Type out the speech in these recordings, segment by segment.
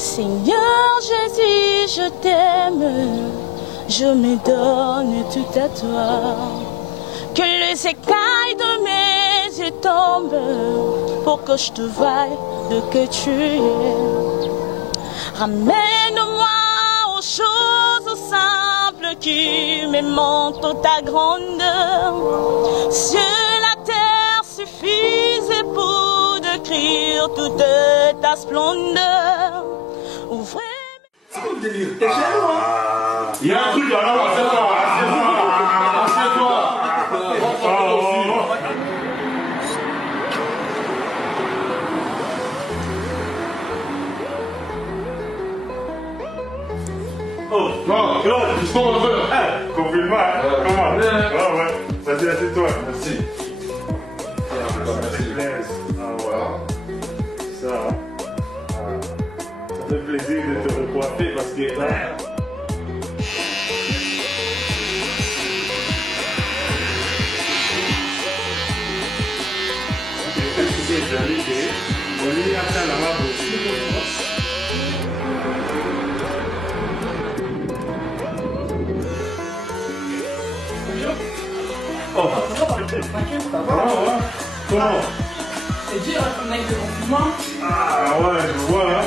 Seigneur Jésus, je t'aime, je me donne tout à toi. Que les écailles de mes yeux tombent pour que je te voie de que tu es. Ramène-moi aux choses simples qui me montrent ta grandeur. Sur la terre suffisait pour décrire toute ta splendeur. Ouvrez. C'est quoi le délire? T'es jaloux, hein? Il y a un truc là, oh, non, Claude, tu te un peu. Confinement, comment? Ouais. Vas-y, assieds-toi. Merci. Ah, voilà. Ça fait plaisir de te recoiffer parce que là. Comment? C'est dur comme avec le confinement. Ah ouais, je vois hein.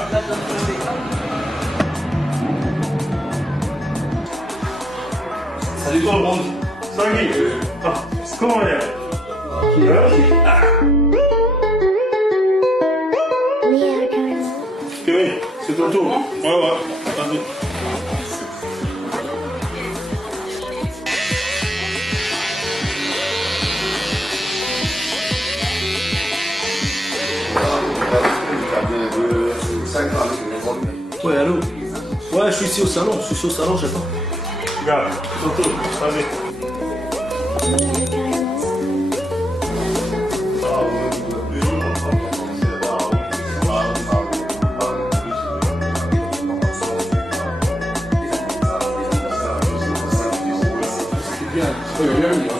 Salut tout le monde. Salut. Comment il est? Kevin, c'est ton tour. Ouais. Vas-y. Ouais, allô? Ouais, je suis ici au salon, j'attends. Regarde, c'est ton tour. Vas-y.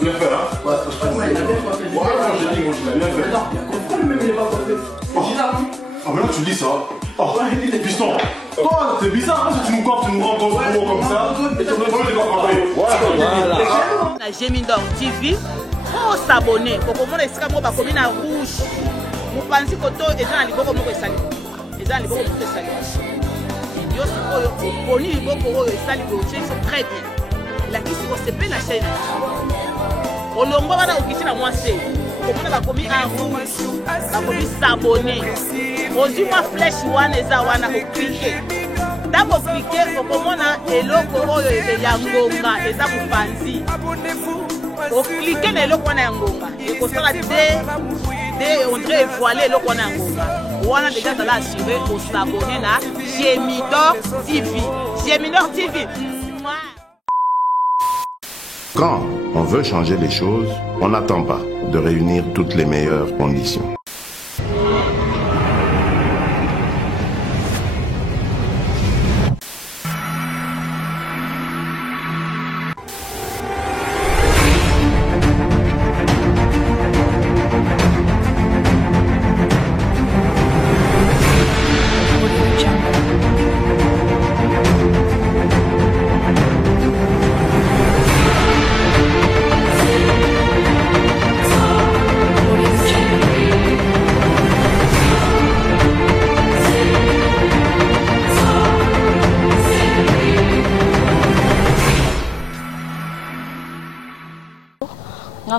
Bien fait, hein? Ouais, franchement, il a bien fait. Ouais, j'ai dit, moi, je l'ai bien fait. Non, il a compris, même il est pas compris. C'est bizarre, hein? Ah, mais là, tu dis ça. Oh, piston. Toi, c'est bizarre, hein, si tu nous coiffes, tu nous rends compte comme ça. Et tu me donnes des coiffes. Voilà. Gemindor TV, pour s'abonner, pour que vous ayez un rouge. Vous pensez que tout est dans les bocaux de salé. Et dans les bocaux de salé. Et Dieu, c'est les bocaux de salé, c'est très bien. La question, c'est bien la chaîne. On l'a envoyé au kitchen à moi, c'est. Comment on a commis un rouge, on a commis s'abonner. Aujourd'hui, ma flèche, on a cliqué. D'abord, cliquer, on a eloko oyo yangonga, eza mupanzi. On cliquer na eloko wana yangonga. Et qu'on soit on dirait voilé eloko wana yangonga. On a déjà assuré pour s'abonner à Gemindor TV. Gemindor TV. Quand on veut changer les choses, on n'attend pas de réunir toutes les meilleures conditions.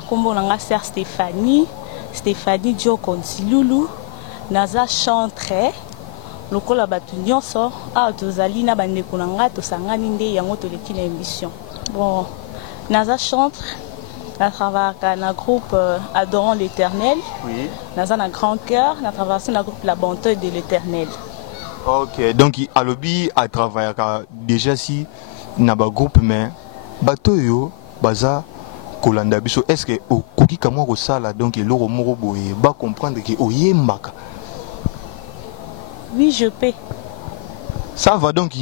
Kombo nanga sœur Stéphanie Diokonsilulu naza chantre lokola batu nyonso a tozali na bandeko nanga tosangani nde yango toleki na émission. Bon, naza chantre na travaillaka na groupe Adorant l'Éternel. Oui. Naza na grand cœur, na travaillaka na groupe La Bonté de l'Éternel. OK, donc alobi a travaillaka déjà si na ba groupe mais bato yo baza kolanda biso, est-ce que okoki kamwa kosala donc eloko moko boye ba comprendre que oyembaka? Oui, je peux. Ça va donc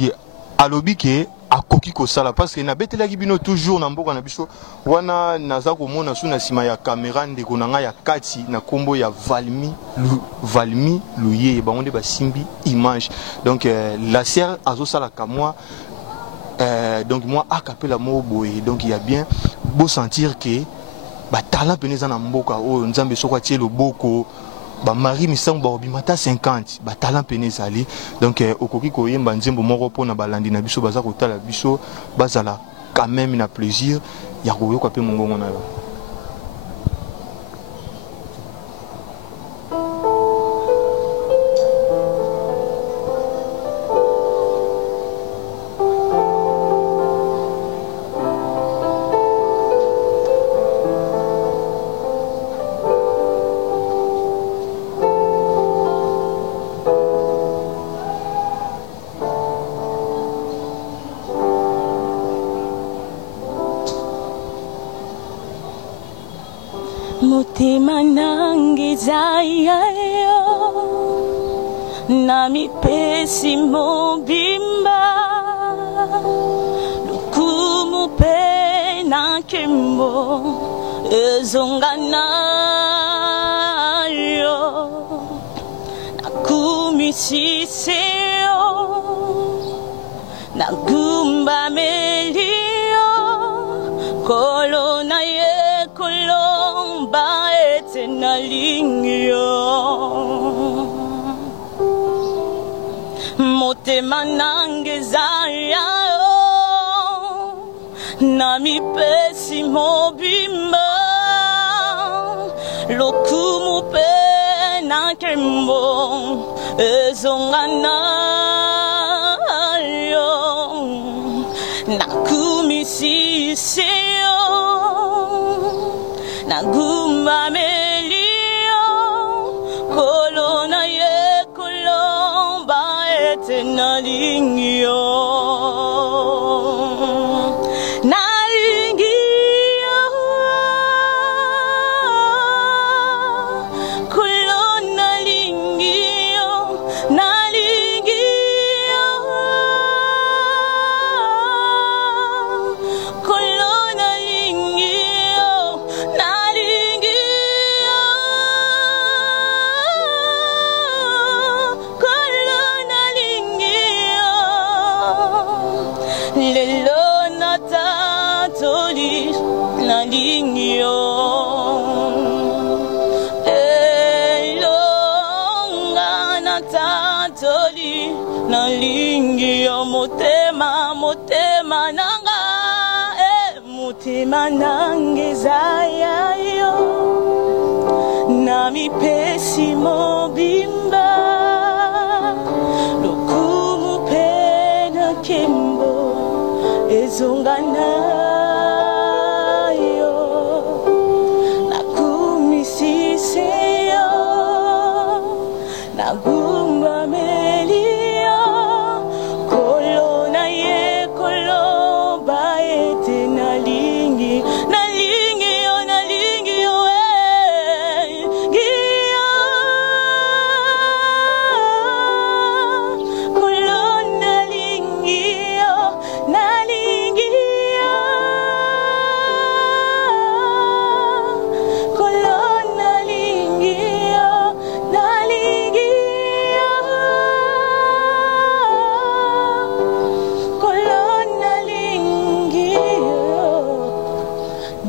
alobi que akoki kosala parce que nabetelaki bino toujours na mboka na biso wana naza komona su na nsima ya caméra ndeko na ngai ya kati na kombo ya Valmi Luye bango nde basimbi image donc la sœur azosalaka moi donc moi acapella mo boye donc il y a bien beau sentir que ba talent peneza na mboka o nzambe soko tie loboko ba mari misango ba obimata 50 ba talent peneza ali donc okoki koyemba nzembo moko pona balandi na biso baza kotala biso bazala quand même na plaisir ya koyoka pe mongongo na yo. Motema nange zayayo nami pesi mobimba lukumu pe na kembo ezongana yo nakumisiseo nagumba melio kolona ye na lingio motema nange zayayo nami pesi mobimba lokumu pe na kembo ezongana yo nakumisiseo nagumba kolona ye kolomba ete na lingio na lingio kolona lingio na lingio kolona lingio na lelo natatoli na lingio lelo nga natatoli na lingio motema motema nanga motema nange zayayo nami pesi mobimba lokumu pe na kembo ezongana yo nakumisiseo nagumba melio kolona ye koloba ete na lingi yo na lingi yo gio kolona lingi yo na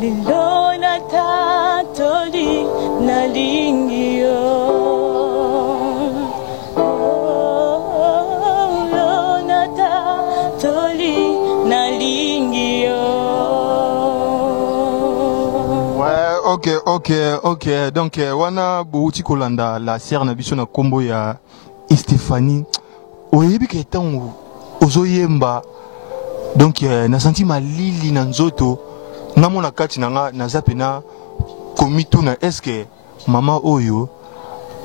lilona tatoli na lingio lona tatoli na lingio. Ouais, ok. Donc wana bouti kolanda la sœur na biso na kombo ya Stéphanie oyebi ke tango ozoyemba donc na senti malili na nzoto namona kati nanga naza pena komituna est-ce que mama oyo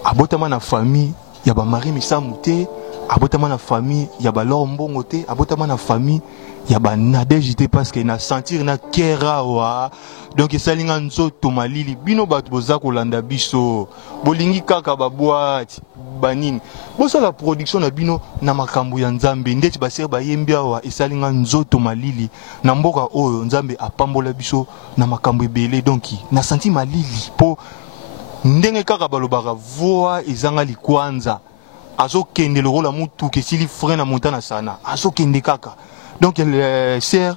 abotama na famille ya ba Marie Misambu te, abotama na famille ya ba Laure Mbongo te, abotama na famille ya ba Nadège te parce que na sentir na kera wa. Donc esalinga nzoto malili bino bato boza kolanda biso bolingi kaka ba boîte banini bosa la production na bino na makambo ya Nzambe ndeti basere bayembi awa esalinga nzoto malili na mboka oyo Nzambe apambola biso na makambo ebele. Donc na senti malili po ndenge kaka balobaka voix ezanga likwanza azokende lokola mutu kesili frein na montana sana azokende kaka. Donc sœur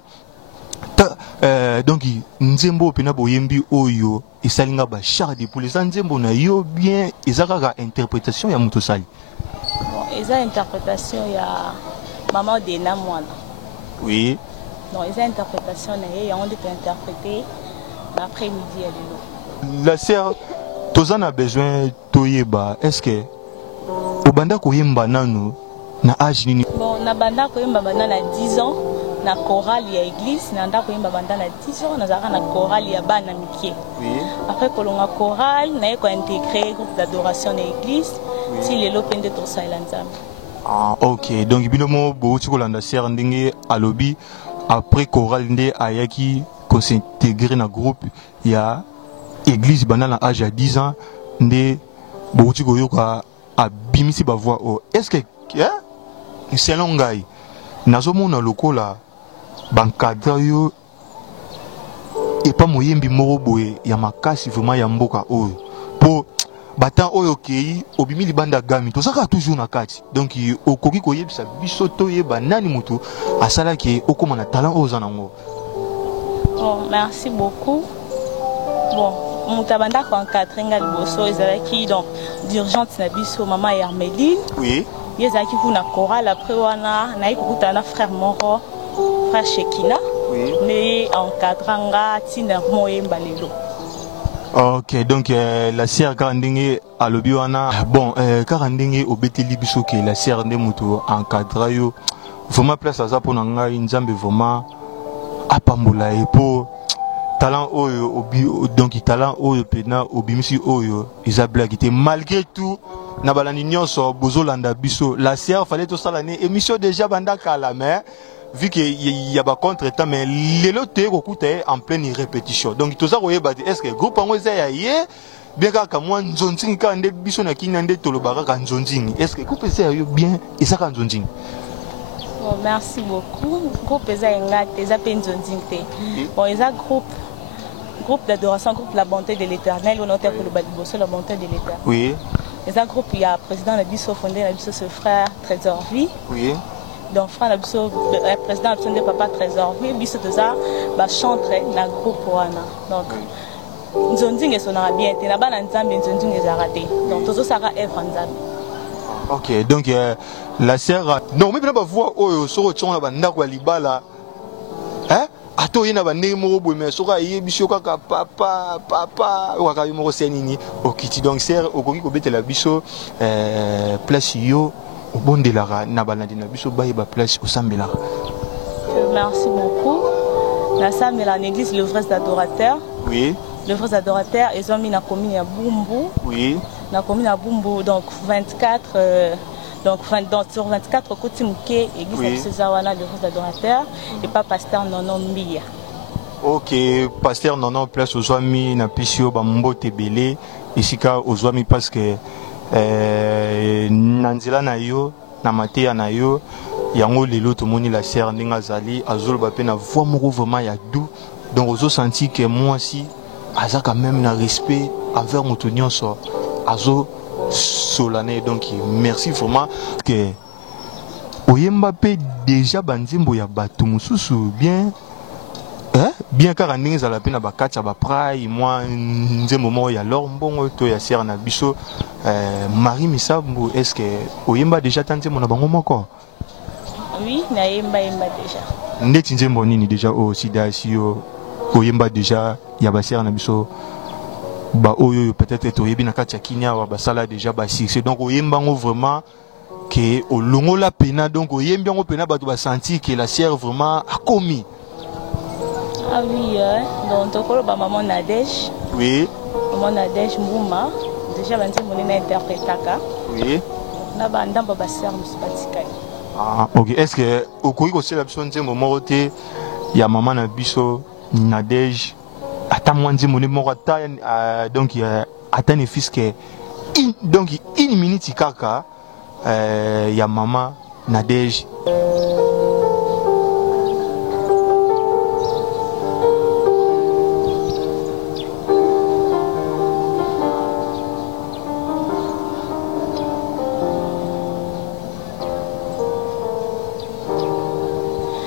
donc nzembo pena boyembi oyo esalinga ba char de pour les nzembo na yo bien ezaka interprétation ya mutu sali. Bon, eza interprétation ya maman de na mwana. Oui. Non, eza interprétation na ye on peut interpréter l'après-midi à l'élo. La sœur tozana besoin toyeba est-ce que obanda koyemba nanu na âge nini? Bon, na banda koyemba banda na 10 ans. Na chorale ya église na ndako yemba banda na 10 ans nazaka na chorale ya bana mikie. Oui. Après kolonga chorale na ko intégrer groupe d'adoration na église si lelo pende to sala nzambe. Ah OK, donc bino mo bo ti kolanda sœur ndenge alobi après chorale nde ayaki ko s'intégrer na groupe ya église banda na âge ya 10 ans nde bo ti koyoka abimisi ba voix o. Est-ce que selon ngai nazomona lokola bankadra yo et pas moyembi moko boye ya makasi vraiment ya mboka oyo po batan oyo kei obimi libanda gami tozaka toujours na kati. Donc okoki koyebisa biso toyeba nani mutu asala ki okoma na talent oyo zanango. Bon, merci beaucoup. Bon, mutabanda ko encadrer nga liboso ezalaki donc d'urgence na biso maman Herméline. Oui. Yezaki kuna chorale après wana na ikuta na frère moro frère Shekina. Oui. Mais encadrang tina moyemba lelo. OK, donc la sœur Karandenge alobi wana bon Karandenge obeteli biso ke la sœur nde mutu encadra yo vraiment place aza pona ngai Nzambe vraiment apambola e po talent oyo obi donc talent oyo pena obimisi oyo isa blague te malgré tout na balani nyonso bozolanda biso la sœur fallait to sala ne émission déjà banda kala mais vu que y a pas contre-temps mais lelo te kokuta en pleine répétition. Donc toza koyeba est-ce que groupe ngo za ya ye bien ka moi nzonzingi ka nde biso na kina nde tolobaka ka nzonzingi est-ce que groupe za yo bien isa ka nzonzingi? Bon, merci beaucoup. Groupe za ngate za pe nzonzingi te. Bon, eza groupe d'adoration, groupe la bonté de l'Éternel, on a été pour le baliboso la bonté de l'Éternel. Oui. Les un groupe il y a président la biso fondé la biso ce frère Trésor Vie. Oui. Donc frère la biso président de papa Trésor Vie biso de ça ba chantre na groupe wana. Donc nzonzingi sonara bien te na bana nzambe nzonzingi za raté. Donc tozo sara œuvre nzambe. OK, donc la sœur non mais bien ba voix oyo soko tshona ba ndako ya libala. Hein? Ato yena ba ndenge moko boye mais soka yebiso kaka papa waka yo moko senini okiti. Donc sœur okoki ko betela biso place yo obondelaka na balandi na biso baye ba place osambela. Merci beaucoup. La sambela en église l'œuvre d'adorateur. Oui. L'œuvre d'adorateur ils ont mis na commune ya Bumbu. Oui. Na commune ya Bumbu donc 24 donc sur 24 côté Mouké église de Zawana l'œuvre d'adorateur et pas pasteur Nono Mbia. OK, pasteur Nono place aux amis na pisio ba mbote belé isika aux amis parce que nanzela na yo na matéya na yo yango lelo to moni la sœur ndinga zali azolo ba pe na voix moko vraiment ya doux. Donc ozo senti que moi aussi aza quand même na respect envers moto nyonso azo solane. Donc merci vraiment que oyemba pe déjà banzimbo ya bato mususu bien bien car ndenge za la pena bakatcha ba prai moi nzembo mo ya Laure Mbongo to ya sœur na biso Marie Misambu. Est-ce que oyemba déjà tanzembo na bango moko? Oui, na yemba déjà. Ndeti nzembo nini déjà o sidasio oyemba déjà ya ba sœur na biso ba oyo peut-être toyebi na kati ya kinya wa basala déjà ba succès. Donc oyemba ngo vraiment que au longo la pena donc oyembi ngo pena bato ba sentir que la sœur vraiment a commis. Ah oui, donc tokolo ba maman Nadège. Oui. Maman Nadège Mbouma. Déjà banzi monena interprétaka. Oui. na bandamba basser musibatika. Ah, ok. Est-ce que au cours de la personne dit moment il y a maman na biso Nadège attends moi dit mon morata donc il y a attend les fils que donc une minute kaka il y a maman Nadège.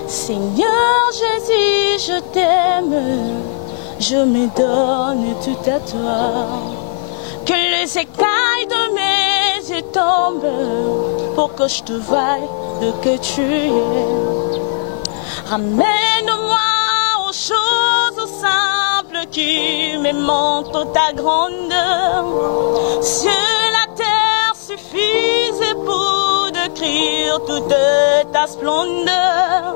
Seigneur Jésus, je t'aime, je me donne tout à toi. Que les écailles de mes yeux tombent pour que je te voie de que tu es. Ramène-moi aux choses simples qui me montrent ta grandeur. Sur la terre suffisait pour décrire toute ta splendeur.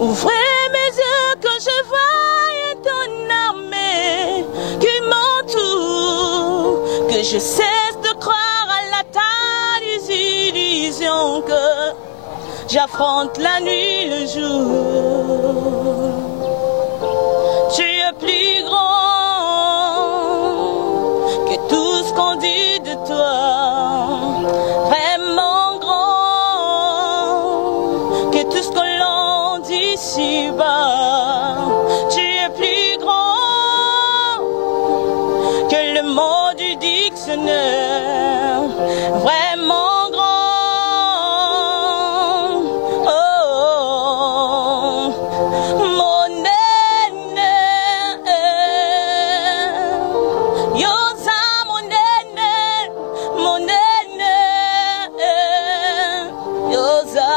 Ouvrez mes yeux que je voie ton armée qui m'entoure, que je cesse de croire à la tas illusions, que j'affronte la nuit le jour. Tu es plus grand que tout ce qu'on dit de toi, vraiment grand que tout ce que l'on dit ici-bas. Tu es plus grand que le mot du dictionnaire, vraiment grand. Oh, mon aîné, Yosa, mon aîné, Yosa.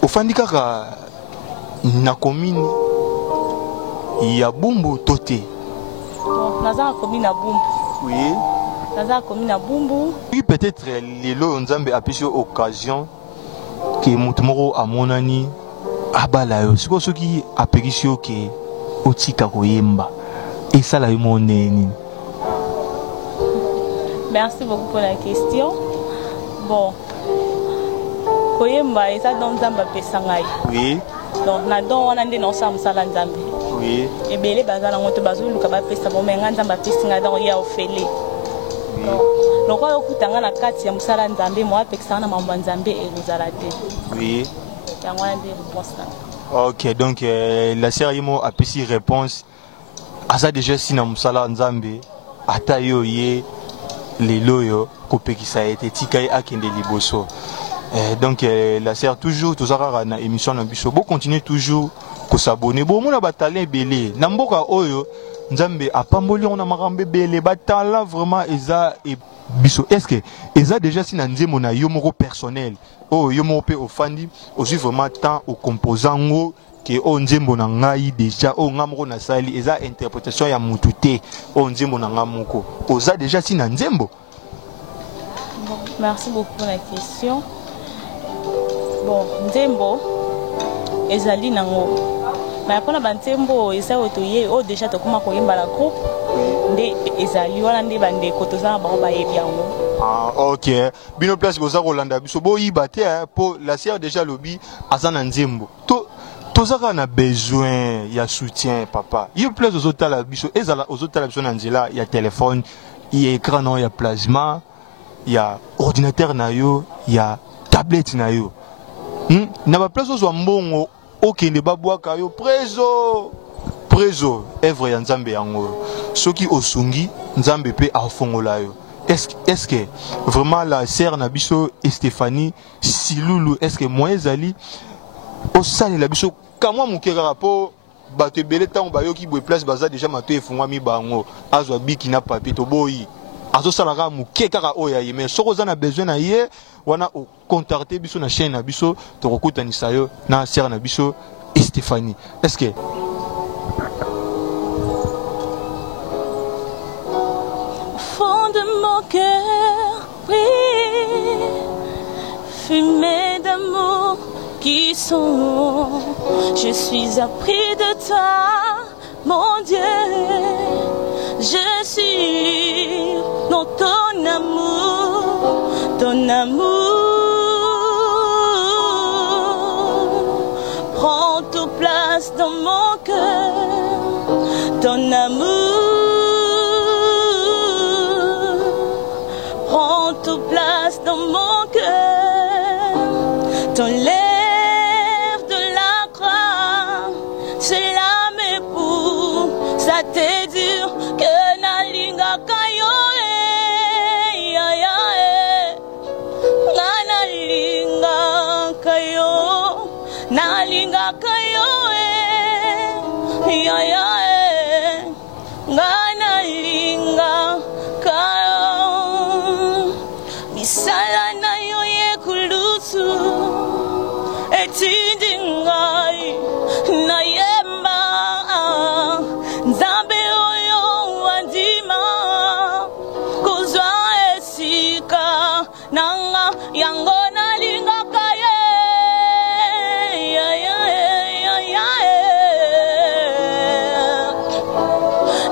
Ofandi kaka na commune ya Bumbu toté. Bon, naza commune na Bumbu. Oui. Naza commune na Bumbu. Oui, peut-être lelo nzambe apesi occasion que mutumoro amonani abala yo. Siko soki apekisi ke otika koyemba. Et ça la moneni. Merci beaucoup pour la question. Bon. Koyemba eza don nzambe apesa ngai. Oui. Donc na don wana nde na osala mosala nzambe. Oui. Ebele baza nango te bazoluka bapesa bo me nga nzambe apesi ngai donc ya ofele. Donc oyo okutanga na kati ya mosala nzambe mo apekisa na mambo ya nzambe ekozala te. Oui. Yango wana nde réponse na. Ok, donc la sœur Yimo a pris réponse. Asa déjà si na mosala nzambe ata yo ye lelo yo kopekisa ete tikai akende liboso. Donc la sœur toujours tozaka na émission na biso bo continuer toujours ko s'abonner bo mona batalent belé na mboka oyo nzambe apamboli on a makambe belé batala vraiment eza e biso est-ce que eza déjà si na nzemo na yo moko personnel oh yo moko pe ofandi aussi vraiment temps au composango que on nzembo na ngai déjà o ngamoko na sali eza interprétation ya mutu te o nzembo na ngamoko oza déjà si na nzembo. Bon, merci beaucoup pour la question. Bon, nzembo ezali nango. Mais pona bantembo eza otoye o déjà to kuma koyemba la groupe nde ezali wana nde bande kotoza ba ba yebiango. Ah OK. Bino place boza kolanda biso bo yibate pour la sœur déjà lobby azana nzembo. Tozaka na besoin ya soutien papa. Yo place aux hôtels biso ezala aux hôtels biso na nzela ya téléphone, il y a écran non ya plasma, il y a ordinateur na yo, il y a tablette na yo. Na ba place aux mbongo okende babwaka yo prezo œuvre ya nzambe yango soki osungi nzambe pe afongola yo. Est-ce que vraiment la sœur na biso Stéphanie Silulu est-ce que moi ezali osali la biso kamwa mukeka rapport bato ebele ntango bayoki boye place baza déjà mato efungwami bango azwa biki na papier toboyi azosalaka moke kaka oyo ya ye mais soki oza na besoin na ye wana ocontacte biso na chaîne na biso tokokutanisa yo na sere na biso Stéphanie. Est-ce que au fond de mon cœur, oui, fumée d'amour qui sont, je suis appris de toi, mon Dieu, je suis dans ton amour, ton amour. Prends toute place dans mon cœur, ton amour. Prends toute place dans mon cœur, ton lèvre de la croix, cela m'épouse, ça t'est dur que nalinga kayo nalinga kayo, nalinga kayo nalinga kayo, misala na yo yekulutu etindingai na yemba nzambe oyo wandima kuzwa esika nanga yango nalinga kaye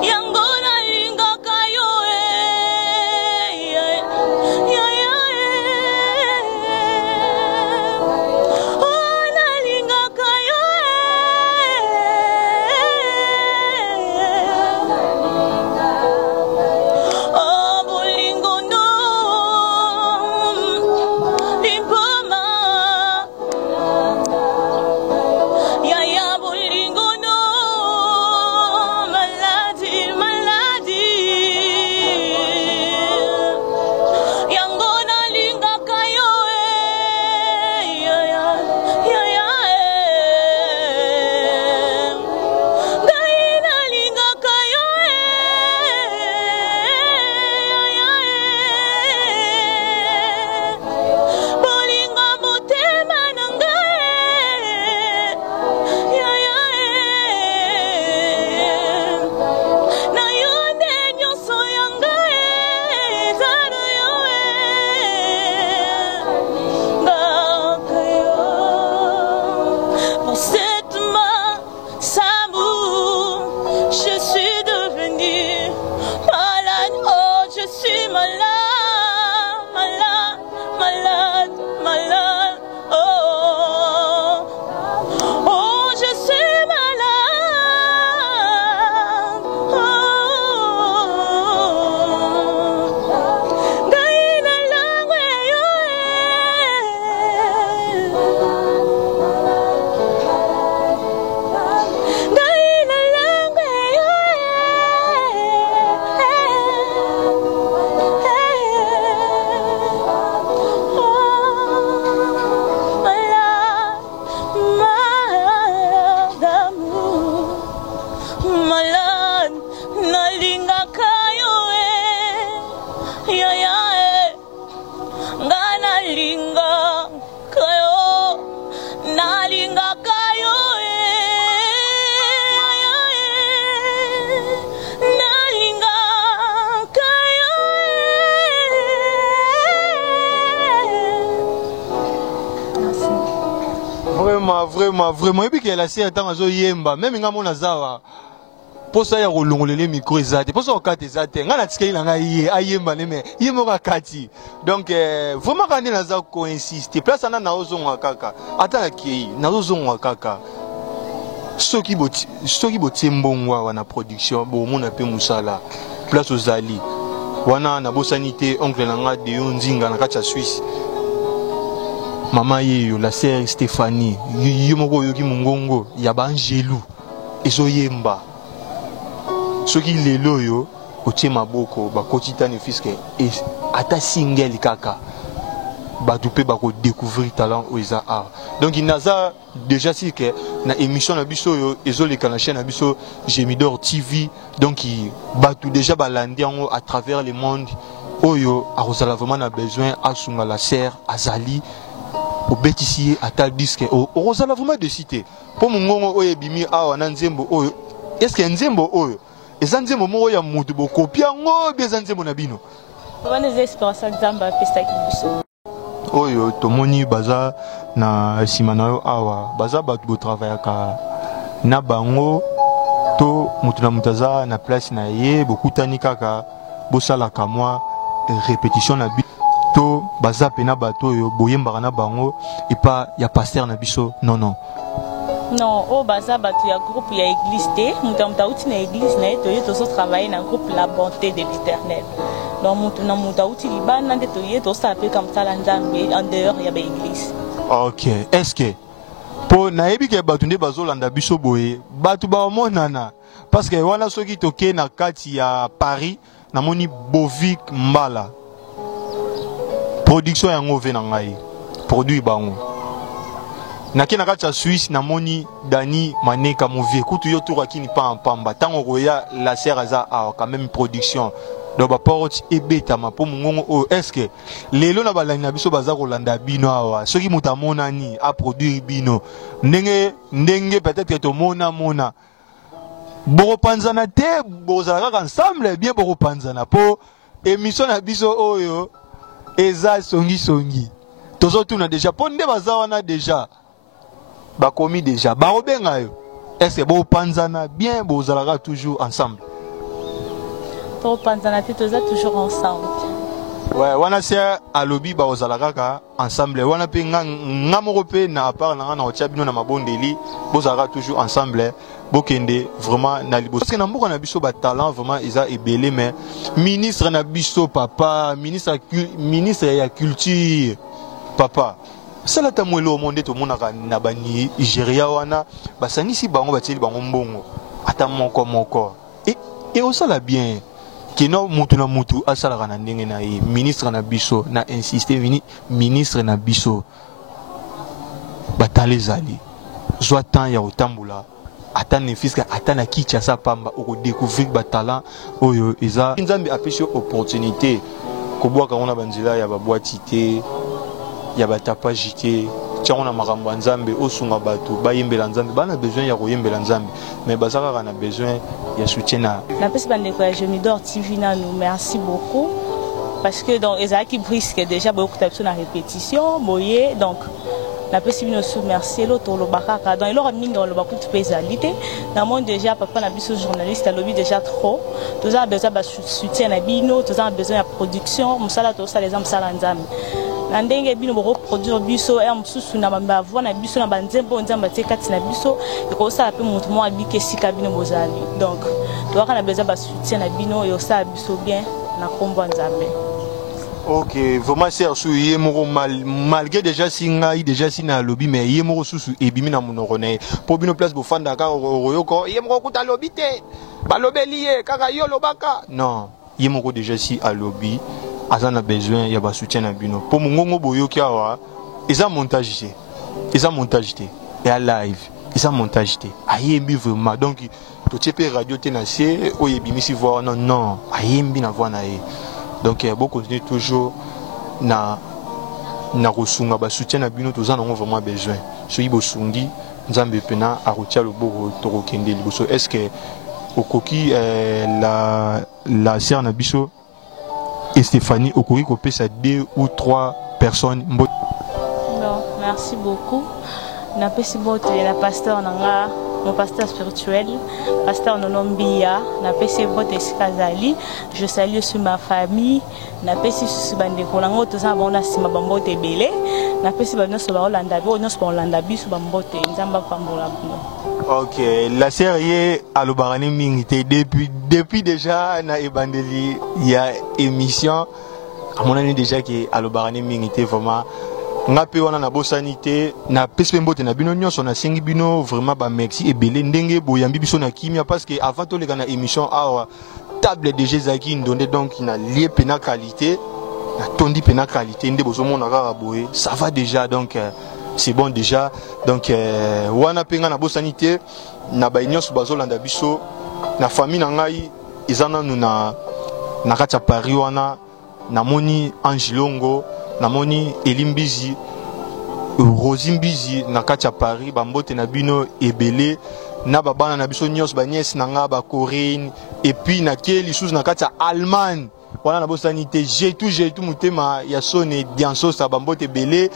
yango nalinga kayo nalinga kayo bolingo no limpoma bolingo no maladi yango nalinga kayo ngai nalinga kayo bolingo motema na ngai na yo nde nyonso ya ngai eza na yo pour cette main amour je suis devenue malade, oh je suis malade, malade, malade, malade, oh, oh je suis malade, oh, gaina langwe yo gaina langwe yo malade d'amour, malade nalinga kayo nga nalinga kayo, nalinga kayo nalinga kayo Vraiment et puis qu'elle a assez temps azo yemba même nga mona zawa posa ya kolongolele micro ezate posa okate ezate nga na tikeli na ngai ayemba neme yemo ka kati donc vraiment quand na za ko insister place ana na ozonga kaka ata na kei na ozonga kaka soki boti mbongwa wana production bo mona pe musala place ozali wana na bosanité oncle na nga de yonzinga na kati ya Suisse. Maman yeyo la sœur Stéphanie yomoko yoki mungongo ya banjelu ezoyemba soki lelo yo otie maboko bakotitani fiske ata single kaka batupe bako découvrir talent oiza art. Donc il naza déjà si que na émission na biso yo ezoleka na chaîne na biso Gemidor TV. Donc il batu déjà balandi yango à travers le monde. Oyo arosala vraiment na besoin asunga la serre azali au bétissier à tal disque au rosala vraiment de citer pour mon ngongo oyo bimi awa na nzembo oyo est-ce que nzembo oyo eza nzembo moko ya mutu bo kopia ngo bien nzembo na bino wana za expérience nzamba pesta kibiso oyo tomoni baza na sima na yo awa baza batu bo travaillaka na bango to mutu na mutaza na place na ye bokutani kaka bosala ka moi répétition na bi to baza pena bato yo boyembaka na bango et pas ya pasteur na biso non o baza bato ya groupe ya église te muta uti na église na to yo to travailler na groupe la bonté de l'Éternel donc muta uti libana nde to yo to sa pe comme ça la nzambe en dehors ya ba église. OK, est-ce que po nayebi ke bato nde bazolanda biso boye bato ba monana parce que wana soki toke na kati ya Paris na moni Bovik Mbala production yango ve na ngai produit bango nakena kati ya Suisse na moni Dani Maneka movie kutu yo toka kini pa pamba tango roya la serre za quand même production donc ba porte ebeta ma po mungongo o est-ce que lelo na balani na biso baza kolanda bino awa soki mutamona ni a produire bino ndenge peut-être to mona boko panzana te bozalaka ensemble bien boko panzana po émission na biso oyo eza songi tozo tuna déjà po nde baza wana déjà bakomi déjà barobenga yo est-ce que bo panzana bien bozalaka toujours ensemble to panzana te toza toujours ensemble ouais wana c'est alobi bozalaka ka ensemble wana pe ngamoko pe na part na otiabino na mabondeli bozalaka toujours ensemble bokende vraiment na liboso parce que na mboka na biso ba talent vraiment eza ebele mais ministre na biso papa ministre ya culture papa sala ta mwelo au monde to monaka na ba Nigeria wana basangisi bango bateli bango mbongo ata moko et osala bien kino mutu na mutu asalaka na ndenge na ye ministre na biso na insister ministre na biso batale zali zwa temps ya otambula ata ne fiska ata na kicha sa pamba oko découvrir ba talent oyo eza nzambe apesi opportunité ko bwaka ona banzila ya ba boitité ya ba tapagité tiango na makambo nzambe osunga bato bayembela nzambe bana besoin ya koyembela nzambe mais bazaka na besoin ya soutien na pesi bandeko ya Gemidor TV na nous merci beaucoup parce que donc ezaki brisque déjà beaucoup de na répétition boye donc la possibilité de se remercier l'autre le bakaka dans il aura mis dans le baku de pénalité dans monde déjà papa na biso journaliste a lobby déjà trop tous a besoin de soutien na bino tous a besoin de production musala to ça les hommes sala nzambe na ndenge bino boko produire biso et mususu na ba voix na biso na banzembo nzamba te kati na biso ko ça pe mutu mo abike sika bino bozali donc to aka na besoin de soutien na bino et ça biso bien na kombo nzambe. OK, vraiment c'est souillé moko malgré déjà singa déjà sina lobby mais yé moko susu ebimi na monoko ne po bino place bo fanda ka royoko yé moko kuta lobby te ba lobelié kaka yo lobaka non yé moko déjà si à lobby azana besoin ya ba soutien na bino po mongongo boyoki awa eza montage te et à live eza montage te ayembi vraiment donc to tiepe radio te na sie oyebimi si voir non ayembi na voix na ye. Donc bon continue toujours na kosunga ba soutien na bino tozana ngo vraiment besoin so yibo sungi nzambe pena a rotia le boko toko kende liboso est-ce que okoki la sœur na biso et Stéphanie okoki ko pesa 2 ou 3 personnes. Non, merci beaucoup. Na pesi bote la pasteur nanga mon pasteur spirituel, pasteur Nonombia, na pesi bote Sikazali, je salue sur ma famille, na pesi sur bandeko nango toza bona sima bambote belé, na pesi bano so ba Holanda bo no so Holanda bi so bambote nzamba pambola bino. OK, la série alobarani mingité depuis déjà na ebandeli ya émission à mon avis déjà que alobarani mingité vraiment ngape wana na bosanité na pespe mbote na bino nyonso na sengi bino vraiment ba merci ebele ndenge boyambi biso na kimia parce que avant to le kana émission awa table de Jésus qui ndonde donc na lié pena qualité tondi pena qualité nde bozomona kaka boye ça va déjà donc c'est bon déjà donc wana penga na bosani te na bainyoso bazolanda biso na famille na ngai eza nanu na kati ya Paris wana namoni Angilongo namoni Elimbizi Rosimbizi na kati ya Paris bambote na bino ebele na babana na biso nyos ba nièce na nga ba Corinne et puis na keli sous na kati ya Allemagne wana na bosani te j'ai tout mutema ya sone dianso sa bambote ebele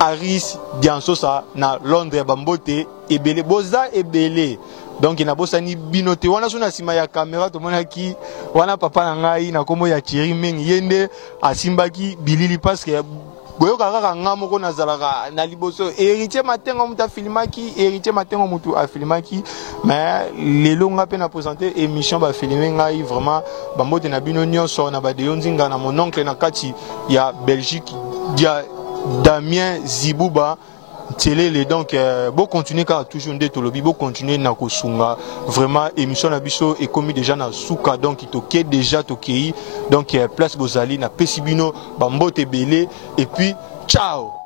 Aris dianso sa na Londres bambote ebele boza ebele donc na bosani bino te wana sona sima ya caméra to monaki wana papa na ngai na komo ya Thierry Meng yende asimbaki bilili parce que boyoka kaka nga moko nazalaka na liboso héritier matengo mutu afilmaki héritier matengo mutu afilmaki mais lelo nga pe na présenter émission ba filmer ngai vraiment bambote na bino nyonso na badeyo nzinga na mon oncle na kati ya Belgique dia Damien Zibouba Télé donc bon continuer car toujours nde tolobi bon continuer na kosunga vraiment émission na biso et comme déjà na souka donc toke déjà tokei donc place bozali na pesibino bambote belé et puis ciao.